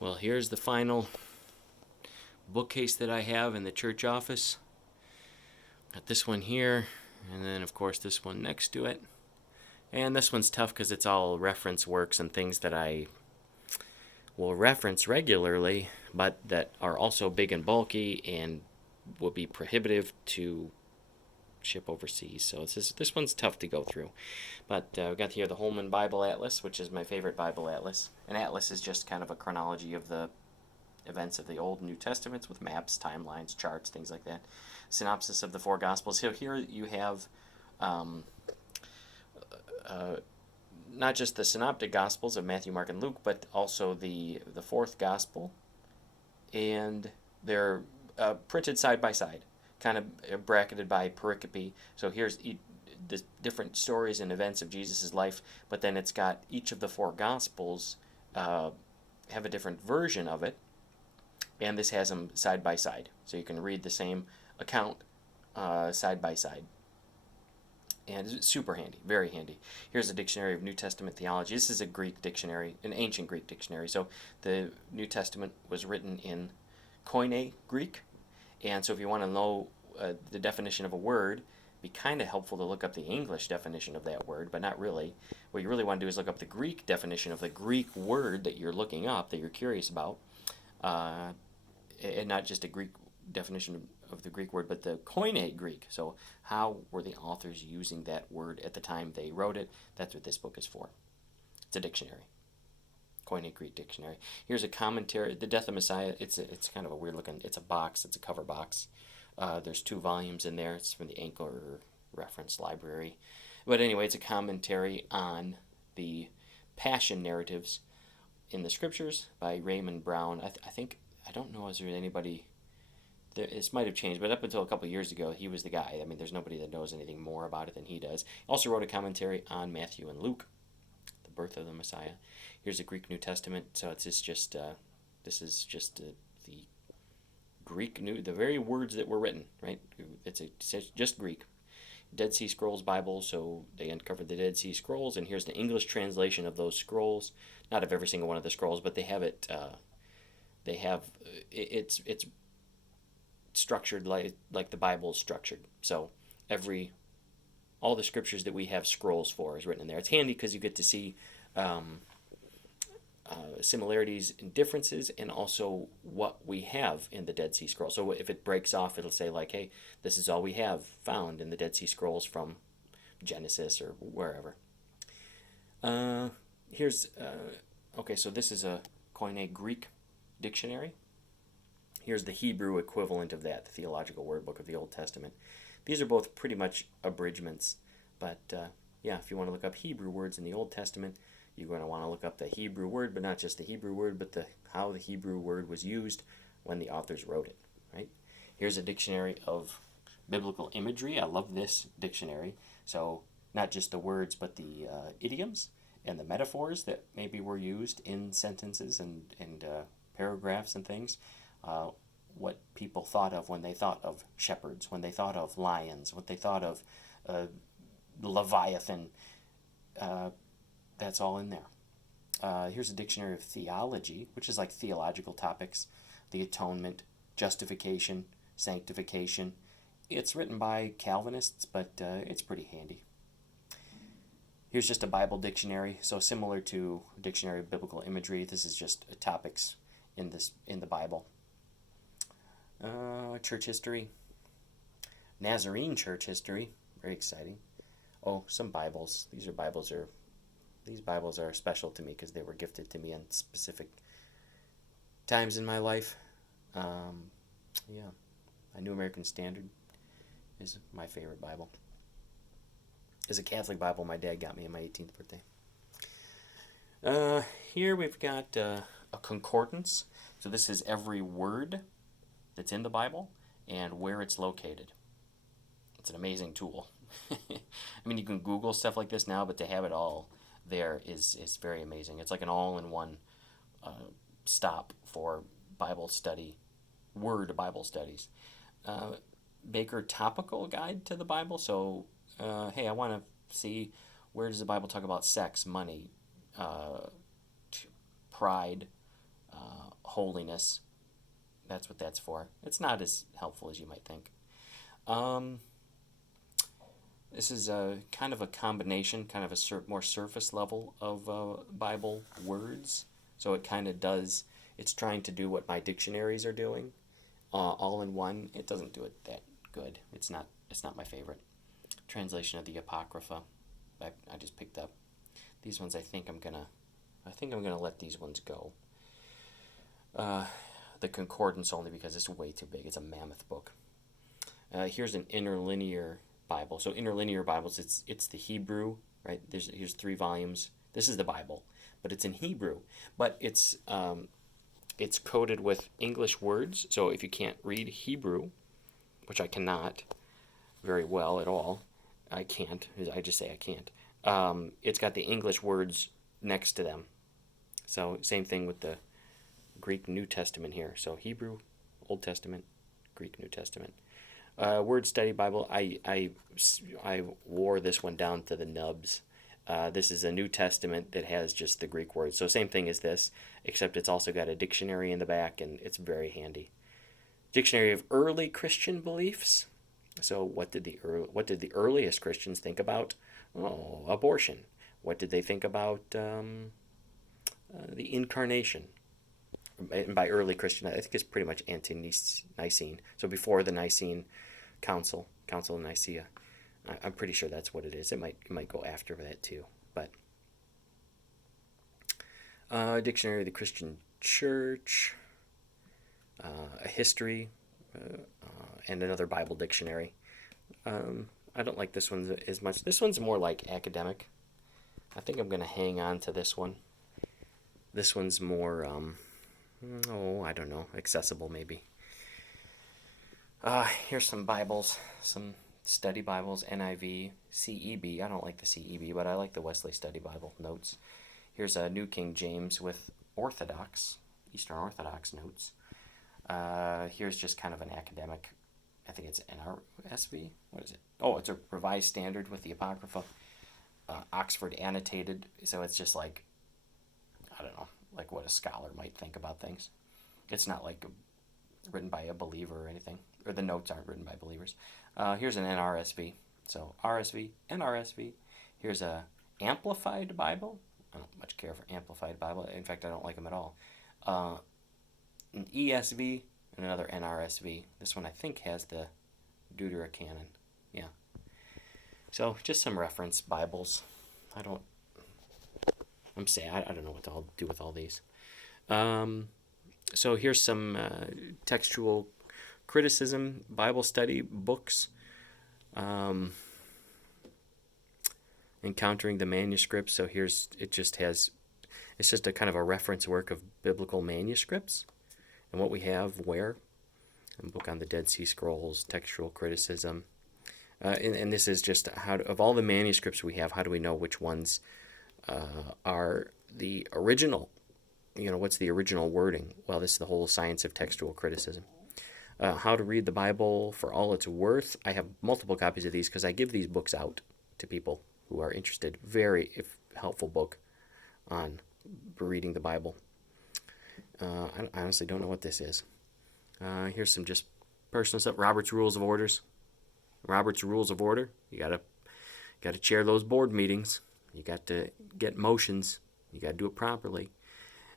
Well, here's the final bookcase that I have in the church office. Got this one here, and then of course this one next to it. And this one's tough because it's all reference works and things that I will reference regularly, but that are also big and bulky and will be prohibitive to ship overseas. So this one's tough to go through. But we got here the Holman Bible Atlas, which is my favorite Bible atlas. An atlas is just kind of a chronology of the events of the Old and New Testaments with maps, timelines, charts, things like that. Synopsis of the four Gospels. So here you have um, uh, not just the synoptic Gospels of Matthew, Mark, and Luke, but also the fourth Gospel, and they're printed side by side, kind of bracketed by pericope. So here's the different stories and events of Jesus' life, but then it's got each of the four Gospels have a different version of it, and this has them side by side. So you can read the same account side by side. And it's super handy, very handy. Here's a dictionary of New Testament theology. This is a Greek dictionary, an ancient Greek dictionary. So the New Testament was written in Koine Greek. And so if you want to know the definition of a word, it'd be kind of helpful to look up the English definition of that word, but not really. What you really want to do is look up the Greek definition of the Greek word that you're looking up, that you're curious about, and not just a Greek definition of the Greek word, but the Koine Greek. So how were the authors using that word at the time they wrote it? That's what this book is for. It's a dictionary. Koine Greek dictionary. Here's a commentary. The Death of Messiah. It's kind of a weird looking. It's a box. It's a cover box. There's 2 volumes in there. It's from the Anchor Reference Library. But anyway, it's a commentary on the Passion narratives in the Scriptures by Raymond Brown. I think, I don't know, is there anybody, this might have changed, but up until a couple of years ago, he was the guy. I mean, there's nobody that knows anything more about it than he does. He also wrote a commentary on Matthew and Luke, the birth of the Messiah. Here's a Greek New Testament. So it's just this is just the Greek New, the very words that were written, right? It's just Greek. Dead Sea Scrolls Bible, so they uncovered the Dead Sea Scrolls, and here's the English translation of those scrolls. Not of every single one of the scrolls, but they have it. It's structured like the Bible is structured. So all the scriptures that we have scrolls for is written in there. It's handy because you get to see similarities and differences, and also what we have in the Dead Sea Scrolls. So if it breaks off, it'll say like, hey, this is all we have found in the Dead Sea Scrolls from Genesis or wherever. Okay, so this is a Koine Greek dictionary. Here's the Hebrew equivalent of that, the Theological Word Book of the Old Testament. These are both pretty much abridgments, but yeah, if you want to look up Hebrew words in the Old Testament, you're going to want to look up the Hebrew word, but not just the Hebrew word, but how the Hebrew word was used when the authors wrote it, right? Here's a dictionary of biblical imagery. I love this dictionary. So not just the words, but the idioms and the metaphors that maybe were used in sentences and paragraphs and things. What people thought of when they thought of shepherds, when they thought of lions, what they thought of Leviathan. That's all in there. Here's a dictionary of theology, which is like theological topics, the atonement, justification, sanctification. It's written by Calvinists, but it's pretty handy. Here's just a Bible dictionary, so similar to a dictionary of biblical imagery. This is just topics in the Bible. Church history, Nazarene church history, very exciting. Oh, some Bibles. These Bibles are special to me because they were gifted to me in specific times in my life. Yeah, a New American Standard is my favorite Bible. It's a Catholic Bible my dad got me on my 18th birthday. Here we've got a concordance. So this is every word that's in the Bible and where it's located. It's an amazing tool. I mean, you can Google stuff like this now, but to have it all there is very amazing. It's like an all-in-one stop for Bible study, word Bible studies. Baker Topical Guide to the Bible. So, hey, I want to see, where does the Bible talk about sex, money, pride, holiness. That's what that's for. It's not as helpful as you might think. Um, this is a kind of a combination, kind of a more surface level of Bible words. So it kind of does, it's trying to do what my dictionaries are doing, all in one. It doesn't do it that good. It's not my favorite. Translation of the Apocrypha. I just picked up. These ones I think I'm gonna let these ones go. The Concordance only because it's way too big. It's a mammoth book. Here's an interlinear Bible. So interlinear Bibles, it's the Hebrew, right? Here's 3 volumes. This is the Bible, but it's in Hebrew. But it's coded with English words. So if you can't read Hebrew, which I cannot very well at all, I can't. I just say I can't. It's got the English words next to them. So same thing with the Greek New Testament here. So Hebrew, Old Testament, Greek New Testament. Word Study Bible, I wore this one down to the nubs. This is a New Testament that has just the Greek words. So same thing as this, except it's also got a dictionary in the back, and it's very handy. Dictionary of Early Christian Beliefs. So what did the earliest Christians think about? Oh, abortion. What did they think about the incarnation? And by early Christian, I think it's pretty much ante-Nicene. So before the Nicene Council of Nicaea. I'm pretty sure that's what it is. It might go after that too. But Dictionary of the Christian Church, a history, and another Bible dictionary. I don't like this one as much. This one's more like academic. I think I'm going to hang on to this one. This one's more, I don't know, accessible maybe. Here's some Bibles, some study Bibles, NIV, CEB. I don't like the CEB, but I like the Wesley Study Bible notes. Here's a New King James with Eastern Orthodox notes. Here's just kind of an academic, I think it's NRSV. What is it? Oh, it's a Revised Standard with the Apocrypha. Oxford Annotated, so it's just like, I don't know, like what a scholar might think about things. It's not like written by a believer or anything, or the notes aren't written by believers. Here's an NRSV. So RSV, NRSV. Here's a Amplified Bible. I don't much care for Amplified Bible. In fact, I don't like them at all. An ESV and another NRSV. This one I think has the Deuterocanon. Yeah. So just some reference Bibles. I don't know what to do with all these. So here's some textual criticism, Bible study books. Encountering the manuscripts. So it's just a kind of a reference work of biblical manuscripts and what we have where. A book on the Dead Sea Scrolls, textual criticism. And this is just of all the manuscripts we have, how do we know which ones are the original? What's the original wording? Well, this is the whole science of textual criticism. How to read the Bible for all it's worth. I have multiple copies of these because I give these books out to people who are interested. Very helpful book on reading the Bible. I honestly don't know what this is. Here's some just personal stuff. Robert's Rules of Orders. Robert's Rules of Order. You gotta chair those board meetings. You got to get motions. You got to do it properly.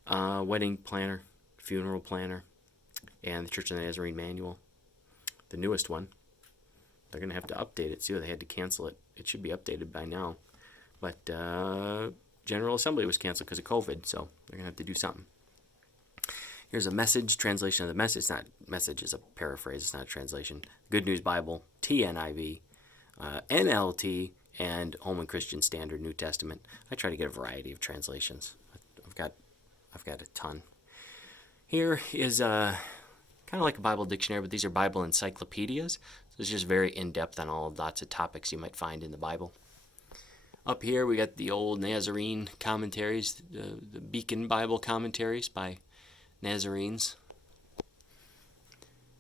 Wedding planner, funeral planner, and the Church of the Nazarene Manual. The newest one. They're going to have to update it. See, they had to cancel it. It should be updated by now. But General Assembly was canceled because of COVID, so they're going to have to do something. Here's a Message, translation of the Message. It's not Message, is a paraphrase. It's not a translation. Good News Bible, TNIV, NLT, and Holman Christian Standard New Testament. I try to get a variety of translations. I've got a ton. Here is kind of like a Bible dictionary, but these are Bible encyclopedias. So it's just very in-depth on lots of topics you might find in the Bible. Up here we got the old Nazarene commentaries, the Beacon Bible commentaries by Nazarenes.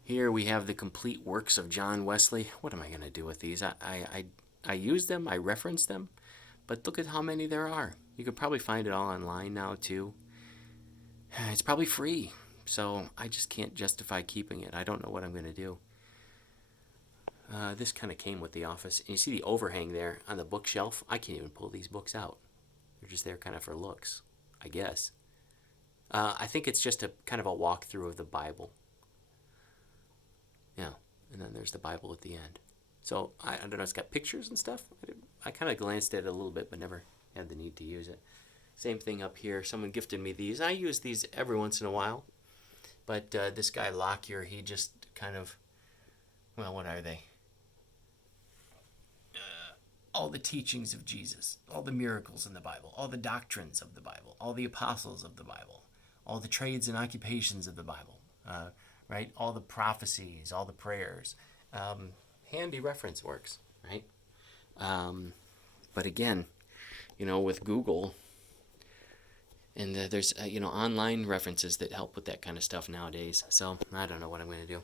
Here we have the complete works of John Wesley. What am I going to do with these? I use them, I reference them, but look at how many there are. You could probably find it all online now too. It's probably free. so I just can't justify keeping it. I don't know what I'm going to do. This kind of came with the office. And you see the overhang there on the bookshelf? I can't even pull these books out. They're just there kind of for looks, I guess. I think it's just a kind of a walkthrough of the Bible. Yeah, and then there's the Bible at the end. So, I don't know, it's got pictures and stuff. I kind of glanced at it a little bit, but never had the need to use it. Same thing up here. Someone gifted me these. I use these every once in a while. But this guy Lockyer, he just kind of, well, what are they? All the teachings of Jesus, all the miracles in the Bible, all the doctrines of the Bible, all the apostles of the Bible, all the trades and occupations of the Bible, right? All the prophecies, all the prayers. Handy reference works, right? But again, with Google, and there's online references that help with that kind of stuff nowadays. So I don't know what I'm going to do.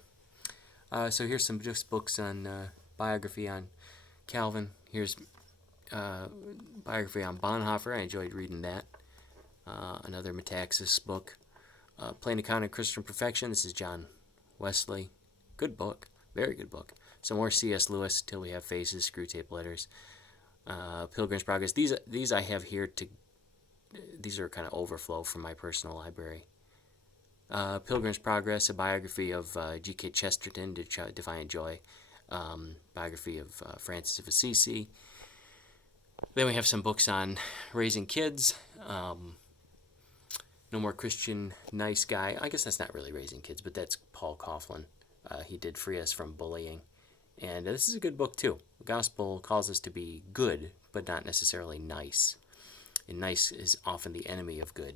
So here's some just books on biography on Calvin. Here's biography on Bonhoeffer. I enjoyed reading that. Another Metaxas book. Plain Account of Christian Perfection. This is John Wesley. Good book. Very good book. Some more C.S. Lewis, Till We Have Faces, Screwtape Letters. Pilgrim's Progress. These I have here to... These are kind of overflow from my personal library. Pilgrim's Progress, a biography of G.K. Chesterton, Defiant Joy. Biography of Francis of Assisi. Then we have some books on raising kids. No More Christian Nice Guy. I guess that's not really raising kids, but that's Paul Coughlin. He did Free Us from Bullying. And this is a good book too. The gospel calls us to be good, but not necessarily nice. And nice is often the enemy of good.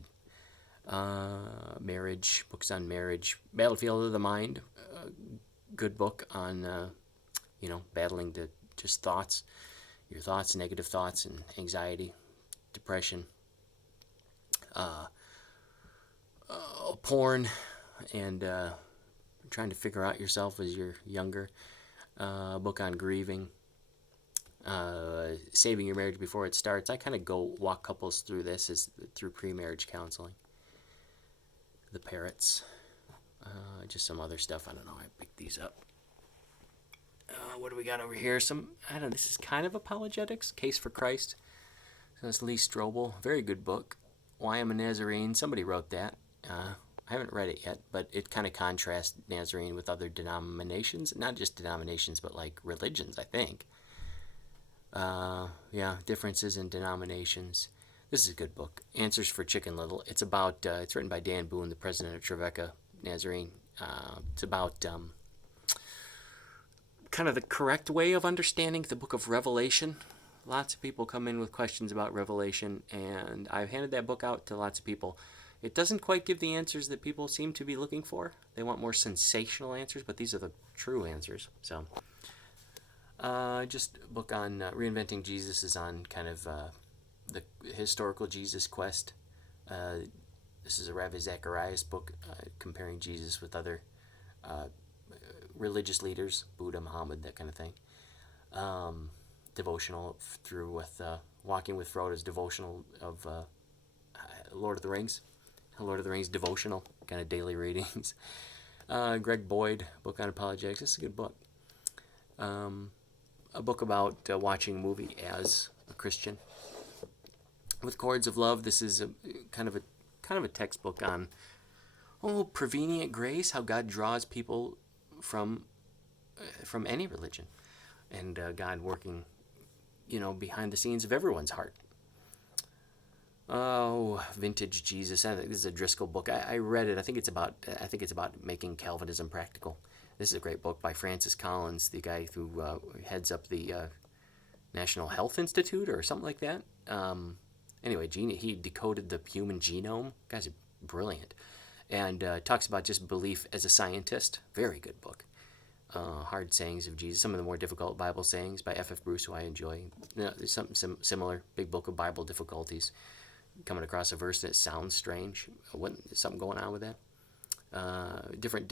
Marriage, books on marriage. Battlefield of the Mind, good book on, battling the just thoughts, your thoughts, negative thoughts, and anxiety, depression. Porn, and trying to figure out yourself as you're younger. A book on grieving. Saving Your Marriage Before It Starts. I kind of walk couples through this through pre-marriage counseling. The Parrots. Just some other stuff. I don't know. I picked these up. What do we got over here? This is kind of apologetics. Case for Christ. So that's Lee Strobel. Very good book. Why I'm a Nazarene. Somebody wrote that. I haven't read it yet, but it kind of contrasts Nazarene with other denominations. Not just denominations, but like religions, I think. Differences in denominations. This is a good book. Answers for Chicken Little. It's about, it's written by Dan Boone, the president of Trevecca Nazarene. It's about kind of the correct way of understanding the book of Revelation. Lots of people come in with questions about Revelation, and I've handed that book out to lots of people. It doesn't quite give the answers that people seem to be looking for. They want more sensational answers, but these are the true answers. So, just a book on Reinventing Jesus is on kind of the historical Jesus quest. This is a Ravi Zacharias book comparing Jesus with other religious leaders, Buddha, Muhammad, that kind of thing. Devotional Walking with Frodo's devotional of Lord of the Rings. Lord of the Rings devotional, kind of daily readings. Greg Boyd, book on apologetics. This is a good book. A book about watching a movie as a Christian. With Chords of Love, this is a kind of a textbook on prevenient grace, how God draws people from any religion, and God working, behind the scenes of everyone's heart. Oh, Vintage Jesus. I think this is a Driscoll book. I read it. I think it's about making Calvinism practical. This is a great book by Francis Collins, the guy who heads up the National Health Institute or something like that. Anyway, he decoded the human genome. Guy's brilliant. And talks about just belief as a scientist. Very good book. Hard Sayings of Jesus. Some of the more difficult Bible sayings by F.F. Bruce, who I enjoy. There's something similar. Big book of Bible difficulties. Coming across a verse that sounds strange. Is something going on with that? Different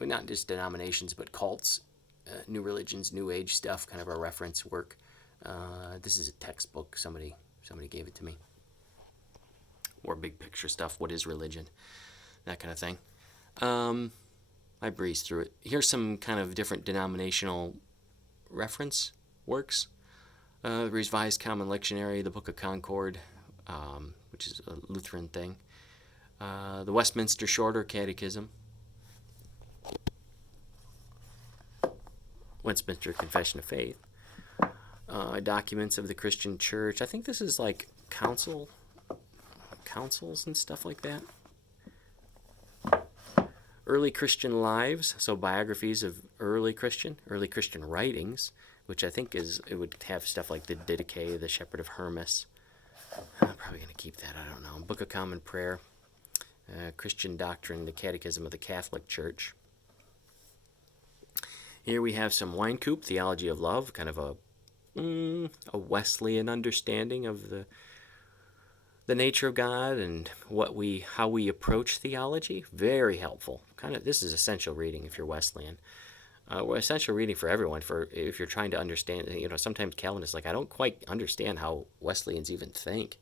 not just denominations, but cults, new religions, new age stuff, kind of a reference work. This is a textbook. Somebody gave it to me. Or big picture stuff. What is religion? That kind of thing. I breezed through it. Here's some kind of different denominational reference works. The Revised Common Lectionary, the Book of Concord, which is a Lutheran thing. The Westminster Shorter Catechism. Westminster Confession of Faith. Documents of the Christian Church. I think this is like councils and stuff like that. Early Christian lives, so biographies of early Christian writings, which I think it would have stuff like the Didache, the Shepherd of Hermas. I'm probably going to keep that, I don't know. Book of Common Prayer, Christian Doctrine, the Catechism of the Catholic Church. Here we have some Wynkoop, Theology of Love, kind of a Wesleyan understanding of the nature of God and how we approach theology. Very helpful. This is essential reading if you're Wesleyan. Essential reading for everyone. For if you're trying to understand, sometimes Calvinists I don't quite understand how Wesleyans even think.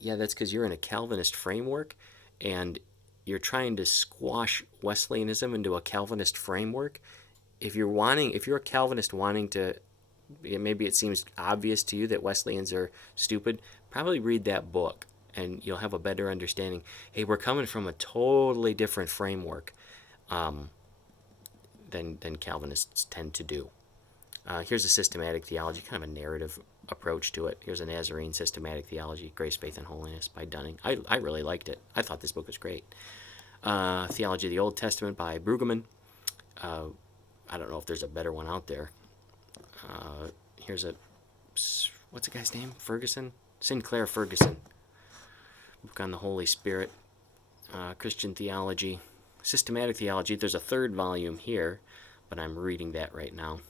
Yeah, that's because you're in a Calvinist framework, and you're trying to squash Wesleyanism into a Calvinist framework. If you're a Calvinist wanting to, maybe it seems obvious to you that Wesleyans are stupid, probably read that book and you'll have a better understanding. Hey, we're coming from a totally different framework than Calvinists tend to do. Here's a systematic theology, kind of a narrative approach to it. Here's a Nazarene systematic theology, Grace, Faith, and Holiness by Dunning. I really liked it. I thought this book was great. Theology of the Old Testament by Brueggemann. I don't know if there's a better one out there. Here's what's the guy's name? Sinclair Ferguson. Book on the Holy Spirit. Christian theology. Systematic theology. There's a third volume here, but I'm reading that right now.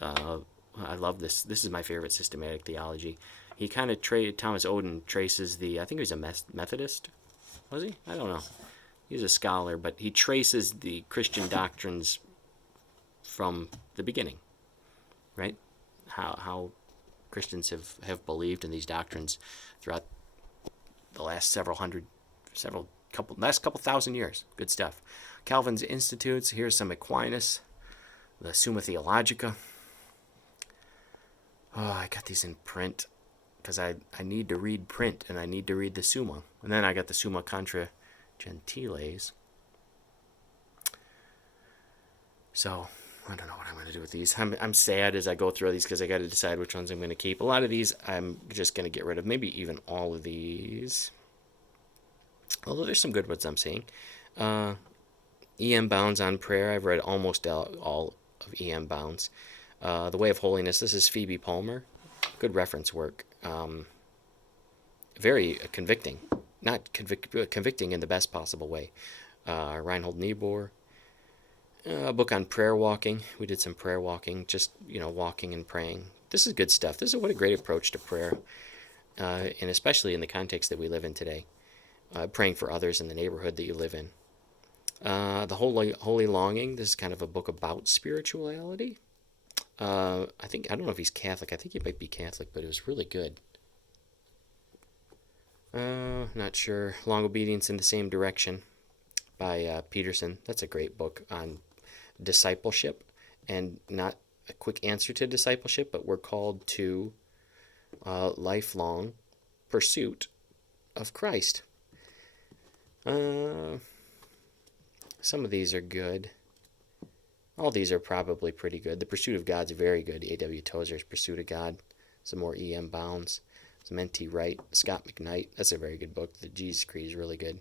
I love this. This is my favorite systematic theology. He kind of Thomas Oden traces I think he was a Methodist. Was he? I don't know. He's a scholar, but he traces the Christian doctrines from the beginning, right? How Christians have believed in these doctrines throughout the last couple thousand years. Good stuff. Calvin's Institutes. Here's some Aquinas, the Summa Theologica. Oh, I got these in print because I need to read print and I need to read the Summa. And then I got the Summa Contra Gentiles. So I don't know what I'm going to do with these. I'm sad as I go through these because I got to decide which ones I'm going to keep. A lot of these I'm just going to get rid of. Maybe even all of these. Although there's some good ones I'm seeing. E.M. Bounds on Prayer. I've read almost all of E.M. Bounds. The Way of Holiness. This is Phoebe Palmer. Good reference work. Very convicting. Not convicting in the best possible way. Reinhold Niebuhr. A book on prayer walking. We did some prayer walking, just, walking and praying. This is good stuff. What a great approach to prayer, and especially in the context that we live in today. Praying for others in the neighborhood that you live in. The Holy Longing. This is kind of a book about spirituality. I don't know if he's Catholic. I think he might be Catholic, but it was really good. Not sure. Long Obedience in the Same Direction by Peterson. That's a great book on discipleship, and not a quick answer to discipleship, but we're called to lifelong pursuit of Christ. Some of these are good. All these are probably pretty good. The Pursuit of God's very good. A.W. Tozer's Pursuit of God. Some more E.M. Bounds. Some N.T. Wright. Scott McKnight. That's a very good book. The Jesus Creed is really good.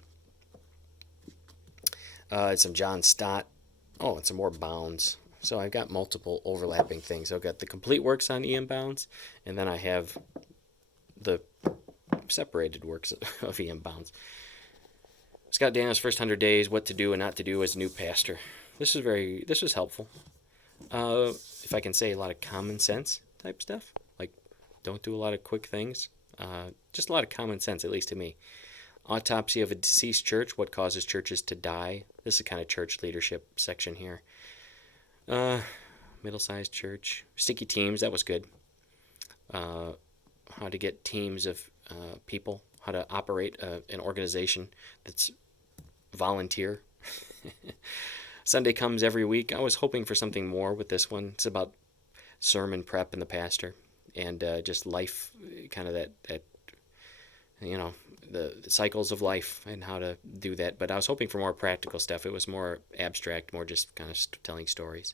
Some John Stott. Oh, and some more Bounds. So I've got multiple overlapping things. I've got the complete works on E.M. Bounds, and then I have the separated works of E.M. Bounds. Scott Daniels' First 100 Days, What to Do and Not to Do as a New Pastor. This was helpful. If I can say, a lot of common sense type stuff. Like, don't do a lot of quick things. Just a lot of common sense, at least to me. Autopsy of a Deceased Church, What Causes Churches to Die. This is kind of church leadership section here. Middle-sized church. Sticky Teams, that was good. How to get teams of people. How to operate an organization that's volunteer. Sunday comes every week. I was hoping for something more with this one. It's about sermon prep and the pastor, and just life, kind of that you know, the cycles of life and how to do that. But I was hoping for more practical stuff. It was more abstract, more just kind of telling stories.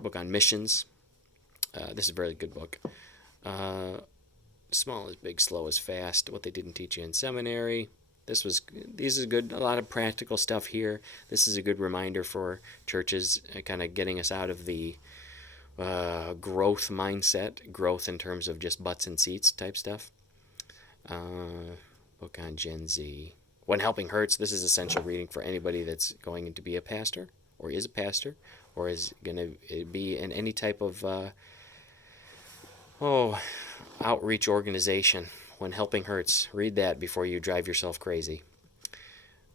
Book on missions. This is a very good book. Small is big, slow is fast. What they didn't teach you in seminary. These is good. A lot of practical stuff here. This is a good reminder for churches, kind of getting us out of the growth mindset, growth in terms of just butts and seats type stuff. Book on Gen Z. When Helping Hurts. This is essential reading for anybody that's going to be a pastor, or is a pastor, or is going to be in any type of outreach organization. When Helping Hurts. Read that before you drive yourself crazy.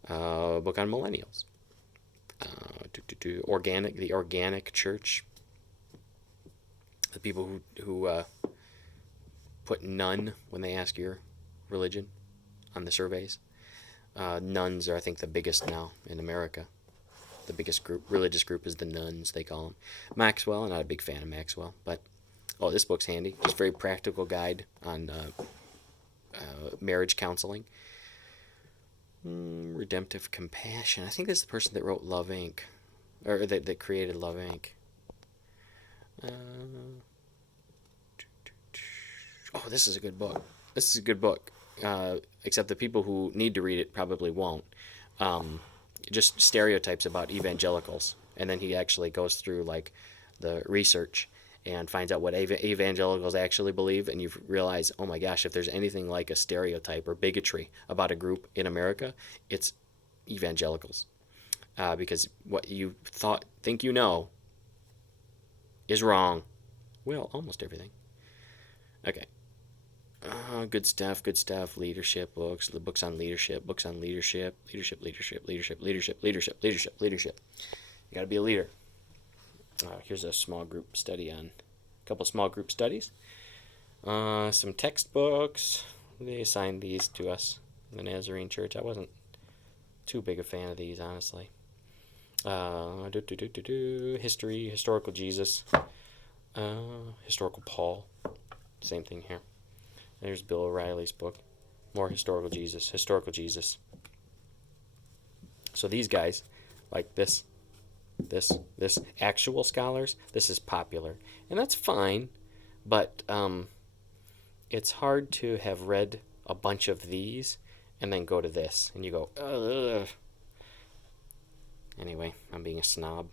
Book on millennials. The organic church. The people who put none when they ask your religion on the surveys. Nuns are, I think, the biggest now in America. The biggest religious group is the nuns, they call them. Maxwell, I'm not a big fan of Maxwell, but this book's handy. Just a very practical guide on marriage counseling. Redemptive Compassion. I think this is the person that wrote Love Inc. Or that created Love Inc. This is a good book. Except the people who need to read it probably won't. Just stereotypes about evangelicals. And then he actually goes through like the research and finds out what evangelicals actually believe, and you realize, oh my gosh, if there's anything like a stereotype or bigotry about a group in America, it's evangelicals. Because what you think you know is wrong. Well, almost everything. Okay. Good stuff. Leadership books, the books on leadership. Leadership. You gotta be a leader. Here's a small group study a couple small group studies. Some textbooks. They assigned these to us in the Nazarene Church. I wasn't too big a fan of these, honestly. History, historical Jesus, historical Paul. Same thing here. There's Bill O'Reilly's book. More historical Jesus. So these guys, like this actual scholars, this is popular. And that's fine, but it's hard to have read a bunch of these and then go to this. And you go, ugh. Anyway, I'm being a snob.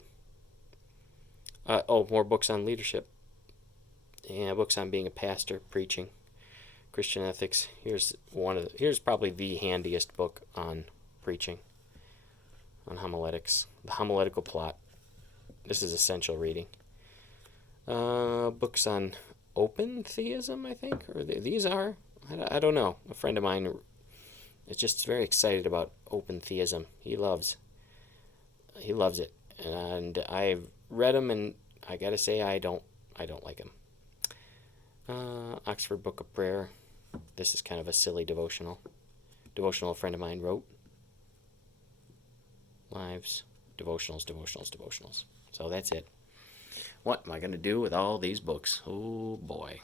More books on leadership. Yeah, books on being a pastor, preaching, Christian ethics. Here's probably the handiest book on preaching, on homiletics. The homiletical plot. This is essential reading. Books on open theism, I think, or these are. I don't know. A friend of mine is just very excited about open theism. He loves it, and I've read them, and I gotta say I don't like them. Oxford Book of Prayer. This is kind of a silly devotional. A friend of mine wrote. Lives, devotionals. So that's it. What am I going to do with all these books? Oh boy.